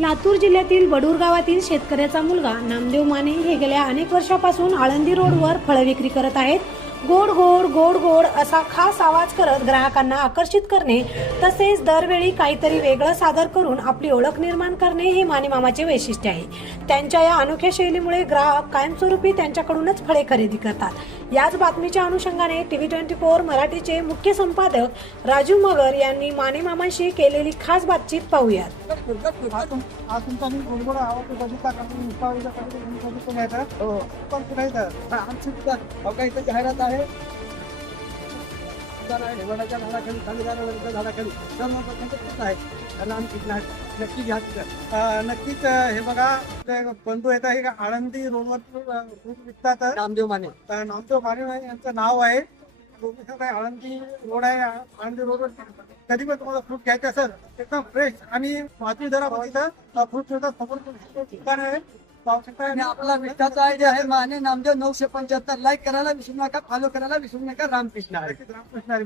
लातूर जिल्ह्यातील बडूर गावातील शेतकऱ्याचा मुलगा नामदेव माने हे गेल्या अनेक वर्षापासून आळंदी रोडवर फळ विक्री करत आहेत. गोड गोड गोड गोड असा खास आवाज करत ग्राहकांना आकर्षित करणे तसेच दरवेळी काहीतरी वेगळं सादर करून आपली ओळख निर्माण करणे हे माने मामाचे वैशिष्ट्य आहे. त्यांच्या या अनोख्या शैलीमुळे ग्राहक कायमस्वरूपी त्यांच्याकडूनच फळे खरेदी करतात. याच बातमीच्या अनुषंगाने TV24 मराठीचे मुख्य संपादक राजू मगर यांनी माने मामांशी केलेली खास बातचीत पाहूयात. जाहिरात आहे झाडाखाली झाडाखाली नक्की घ्या. नक्कीच हे बघा बंधू येत आहे आळंदी रोडवर फ्रूट विकतात नामदेव माने. नामदेव माने यांचं नाव आहे. आळंदी रोड आहे. आळंदी रोडवर कधी पण तुम्हाला फ्रूट घ्यायचं असेल एकदम फ्रेश आणि वाजवी दरामध्ये फ्रूट मिळतात. समोर दुकान आहे. आणि आपला मिठाचा आयडिया आहे माने नामदेव 975. लाईक करायला विसरू नका, फॉलो करायला विसरू नका. रामकृष्ण हरी. रामकृष्ण हरी.